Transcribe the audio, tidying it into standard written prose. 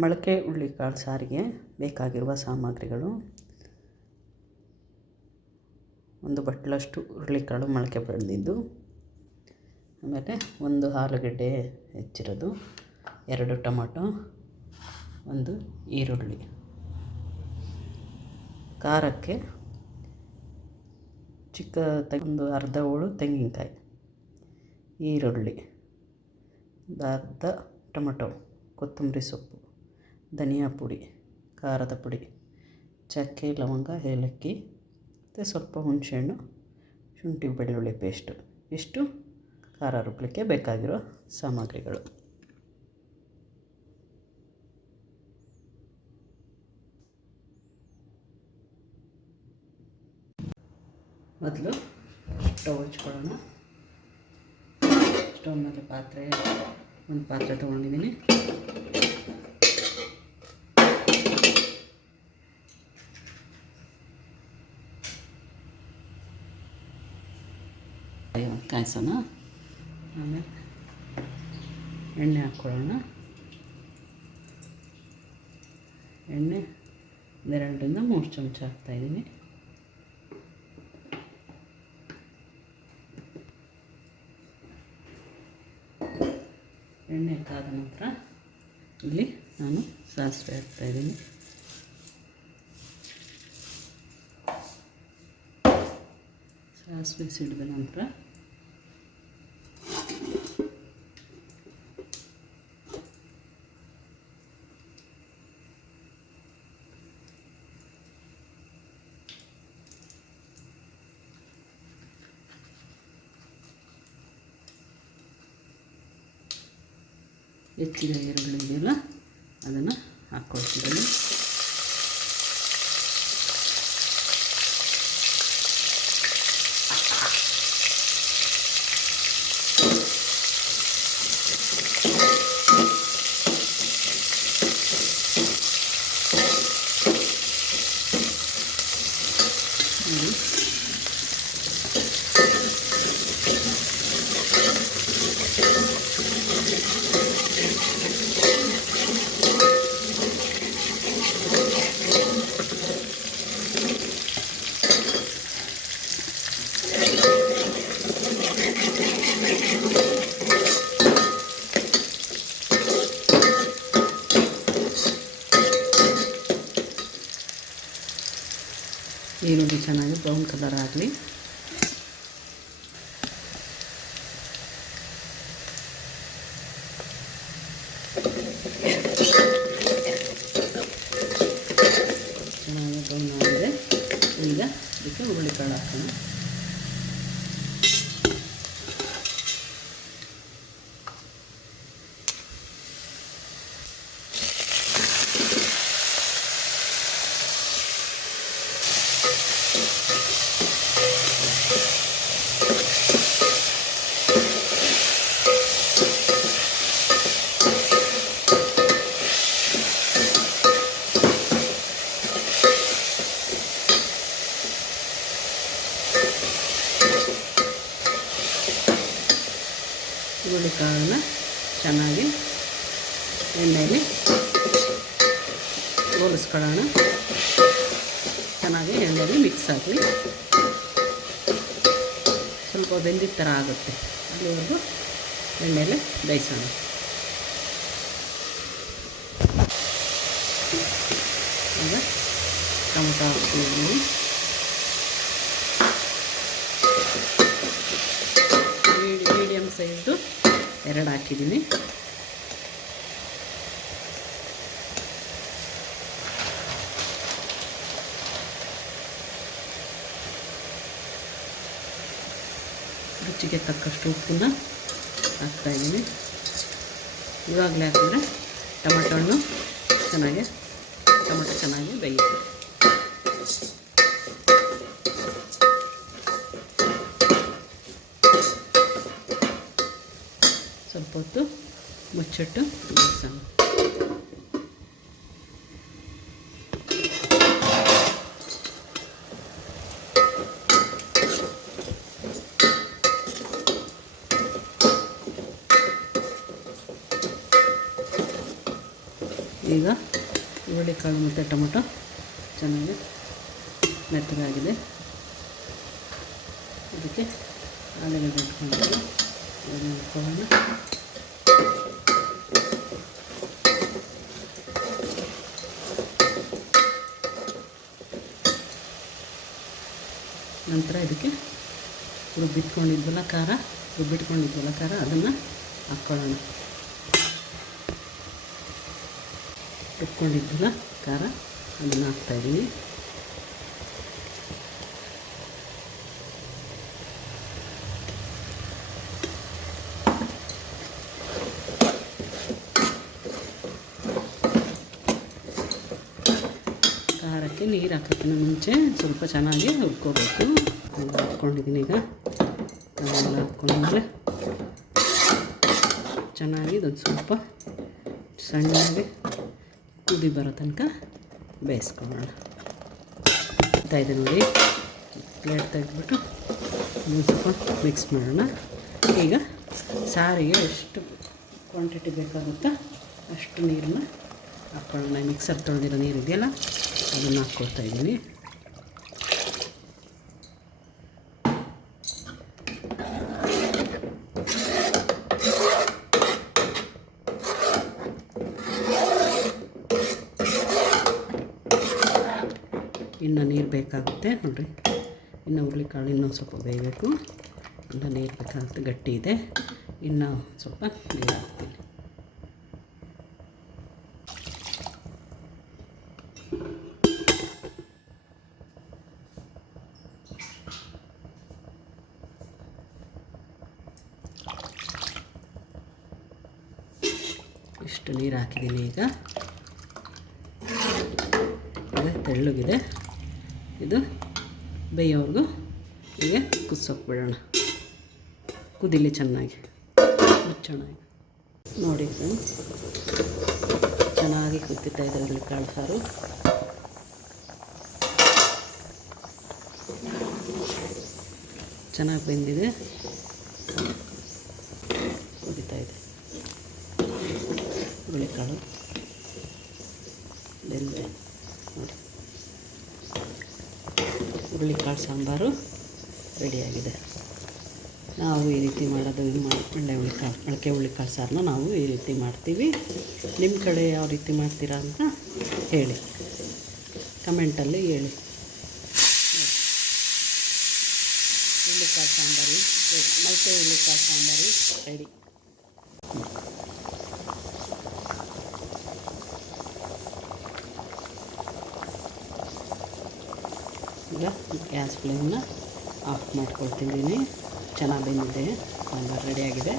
ಮೊಳಕೆ ಹುರುಳಿಕಾಳು ಸಾರಿಗೆ ಬೇಕಾಗಿರುವ ಸಾಮಗ್ರಿಗಳು: ಒಂದು ಬಟ್ಲಷ್ಟು ಹುರುಳಿಕಾಳು ಮೊಳಕೆ ಬೆಳೆದಿದ್ದು, ಆಮೇಲೆ ಒಂದು ಆಲೂಗಡ್ಡೆ ಹೆಚ್ಚಿರೋದು, 2 ಟೊಮಟೊ, ಒಂದು ಈರುಳ್ಳಿ. ಖಾರಕ್ಕೆ ಒಂದು ಅರ್ಧ ಹೋಳು ತೆಂಗಿನಕಾಯಿ, ಈರುಳ್ಳಿ, ಅರ್ಧ ಟೊಮಟೊ, ಕೊತ್ತಂಬರಿ ಸೊಪ್ಪು, ಧನಿಯಾ ಪುಡಿ, ಖಾರದ ಪುಡಿ, ಚಕ್ಕೆ, ಲವಂಗ, ಏಲಕ್ಕಿ ಮತ್ತು ಸ್ವಲ್ಪ ಹುಣಸೆಹಣ್ಣು, ಶುಂಠಿ ಬೆಳ್ಳುಳ್ಳಿ ಪೇಸ್ಟು. ಇಷ್ಟು ಖಾರ ರುಬ್ಬಲಿಕ್ಕೆ ಬೇಕಾಗಿರೋ ಸಾಮಗ್ರಿಗಳು. ಮೊದಲು ಸ್ಟವ್ ಹಚ್ಕೊಳ್ಳೋಣ. ಸ್ಟವ್ ಮೇಲೆ ಒಂದು ಪಾತ್ರೆ ತೊಗೊಂಡಿದ್ದೀನಿ. ಕಾಯಿಸೋಣ. ಆಮೇಲೆ ಎಣ್ಣೆ ಹಾಕ್ಕೊಳ್ಳೋಣ. ಎಣ್ಣೆ 2ರಿಂದ 3 ಚಮಚ ಹಾಕ್ತಾಯಿದ್ದೀನಿ. ಎಣ್ಣೆ ಕಾದ ನಂತರ ಇಲ್ಲಿ ನಾನು ಸಾಸಿವೆ ಹಾಕ್ತಾಯಿದ್ದೀನಿ. ಸಾಸಿವೆ ಸಿಡಿದ ನಂತರ ಹೆಚ್ಚಿದ ಈರುಳ್ಳಿ ಇದೆಯಲ್ಲ ಅದನ್ನು ಹಾಕ್ಕೊಳ್ತಿದ್ದೀನಿ. ಈರುಳ್ಳಿ ಚೆನ್ನಾಗಿ ಬ್ರೌನ್ ಕಲರ್ ಆಗಲಿ. ಚೆನ್ನಾಗಿ ಬ್ರೌನ್ ಆಗಿದೆ. ಈಗ ಇದಕ್ಕೆ ಹುರುಳಿಕಾಳು ಹಾಕೋಣ. ಹುರುಳಿಕಾಳನ್ನ ಚೆನ್ನಾಗಿ ಎಣ್ಣೆಯಲ್ಲಿ ಹೋಲಿಸ್ಕೊಳ್ಳೋಣ. ಚೆನ್ನಾಗಿ ಎಣ್ಣೆಯಲ್ಲಿ ಮಿಕ್ಸ್ ಆಗಲಿ. ಸ್ವಲ್ಪ ಬೆಂದಿದ್ದ ಥರ ಆಗುತ್ತೆ, ಅಲ್ಲಿವರೆಗೂ ಎಣ್ಣೆಯಲ್ಲಿ ಬೇಯಿಸೋಣ. ಈಗ ಟೊಮೊಟೊ ಹಾಕ್ತಿದ್ದೀನಿ. ಮೀಡಿಯಮ್ ಸೈಜು 2 ಹಾಕಿದ್ದೀನಿ. ರುಚಿಗೆ ತಕ್ಕಷ್ಟು ಉಪ್ಪನ್ನು ಹಾಕ್ತಾಯಿದ್ದೀನಿ. ಇವಾಗಲೇ ಹಾಕಿದ್ರೆ ಟೊಮಟೊ ಚೆನ್ನಾಗಿ ಬೇಯುತ್ತೆ. ಸ್ವಲ್ಪ ಹೊತ್ತು ಮುಚ್ಚಿಟ್ಟು ಬೇಯಿಸೋಣ. ಈಗ ಹುರುಳಿಕಾಳು ಮತ್ತು ಟೊಮೊಟೊ ಚೆನ್ನಾಗಿ ಮೆತ್ತಗಾಗಿದೆ. ಅದಕ್ಕೆ ಆಲೂಗಡ್ಡೆ ಇಟ್ಕೊಂಡಿದ್ದು ಅದನ್ನು ಹಾಕ್ಕೊಳ್ಳೋಣ. ನಂತರ ಇದಕ್ಕೆ ರುಬ್ಬಿಟ್ಕೊಂಡಿದ್ವಲ್ಲ ಖಾರ ಅದನ್ನು ಹಾಕ್ಕೊಳ್ಳೋಣ. ರುಬ್ಕೊಂಡಿದ್ವಲ್ಲ ಖಾರ ಅದನ್ನು ಹಾಕ್ತಾಯಿದ್ದೀನಿ. ಖಾರಕ್ಕೆ ನೀರು ಹಾಕೋಕ್ಕಿಂತ ಮುಂಚೆ ಸ್ವಲ್ಪ ಚೆನ್ನಾಗಿ ಹುರ್ಕೋಬೇಕು. ಎಲ್ಲ ಹಾಕ್ಕೊಂಡಿದ್ದೀನಿ. ಈಗ ಅದೆಲ್ಲ ಹಾಕ್ಕೊಂಡ್ಮೇಲೆ ಚೆನ್ನಾಗಿ ಇದೊಂದು ಸ್ವಲ್ಪ ಸಣ್ಣಗೆ ಕುದಿ ಬರೋ ತನಕ ಬೇಯಿಸ್ಕೊಳ್ಳೋಣ. ಇದೆ ನೋಡಿ, ಪ್ಲೇಟ್ ತೆಗೆದ್ಬಿಟ್ಟು ಸ್ವಲ್ಪ ಮಿಕ್ಸ್ ಮಾಡೋಣ. ಈಗ ಸಾರಿಗೆ ಎಷ್ಟು ಕ್ವಾಂಟಿಟಿ ಬೇಕಾಗುತ್ತೋ ಅಷ್ಟು ನೀರನ್ನ ಹಾಕ್ಕೊಳ್ಳೋಣ. ಮಿಕ್ಸರ್ ತೊಳೆದಿರೋ ನೀರು ಇದೆಯಲ್ಲ ಅದನ್ನು ಹಾಕ್ಕೊಳ್ತಾಯಿದ್ದೀನಿ. ಇನ್ನು ನೀರು ಬೇಕಾಗುತ್ತೆ ನೋಡಿರಿ. ಇನ್ನು ಹುರುಳಿಕಾಳು ಇನ್ನೊಂದು ಸ್ವಲ್ಪ ಬೇಯಬೇಕು. ಇನ್ನು ನೀರು ಬೇಕಾಗುತ್ತೆ, ಗಟ್ಟಿ ಇದೆ. ಇನ್ನು ಸ್ವಲ್ಪ ನೀರು ಹಾಕ್ತೀನಿ. ಇಷ್ಟು ನೀರು ಹಾಕಿದ್ದೀನಿ. ಈಗ ತೆಳ್ಳಗಿದೆ. ಇದು ಬೇಯೋವರೆಗೂ ಹೀಗೆ ಕುದಿಸೋಕ್ಬಿಡೋಣ. ಕುದಿಲಿ ಚೆನ್ನಾಗಿ, ಮುಚ್ಚೋಣ. ನೋಡಿ ಫ್ರೆಂಡ್ಸ್, ಚೆನ್ನಾಗಿ ಕುದಿತಾ ಇದೆ ಹುರುಳಿಕಾಳು ಸಾರು. ಚೆನ್ನಾಗಿ ಬೆಂದಿದೆ, ಕುದಿತಾ ಇದೆ ಹುರುಳಿಕಾಳು ಬೆಂದಿದೆ ನೋಡಿ. ಹುರುಳಿಕಾಳು ಸಾಂಬಾರು ರೆಡಿಯಾಗಿದೆ. ನಾವು ಈ ರೀತಿ ಮಾಡೋದು ಮೊಳಕೆ ಹುರುಳಿಕಾಳು ಸಾರನ್ನ ನಾವು ಈ ರೀತಿ ಮಾಡ್ತೀವಿ. ನಿಮ್ಮ ಕಡೆ ಯಾವ ರೀತಿ ಮಾಡ್ತೀರಾ ಅಂತ ಹೇಳಿ, ಕಮೆಂಟಲ್ಲಿ ಹೇಳಿ. ಹುರುಳಿಕಾಳು ಸಾಂಬಾರು ಮೊಳಕೆ ಹುರುಳಿಕಾಳು ಸಾಂಬಾರು ರೆಡಿ. ಈಗ ಗ್ಯಾಸ್ ಫ್ಲೇಮ್ನ ಆಫ್ ಮಾಡ್ಕೊಳ್ತಿದ್ದೀನಿ. ಚೆನ್ನಾಗಿ ಬೆಂದಿದೆ, ಸಾಂಬಾರು ರೆಡಿಯಾಗಿದೆ.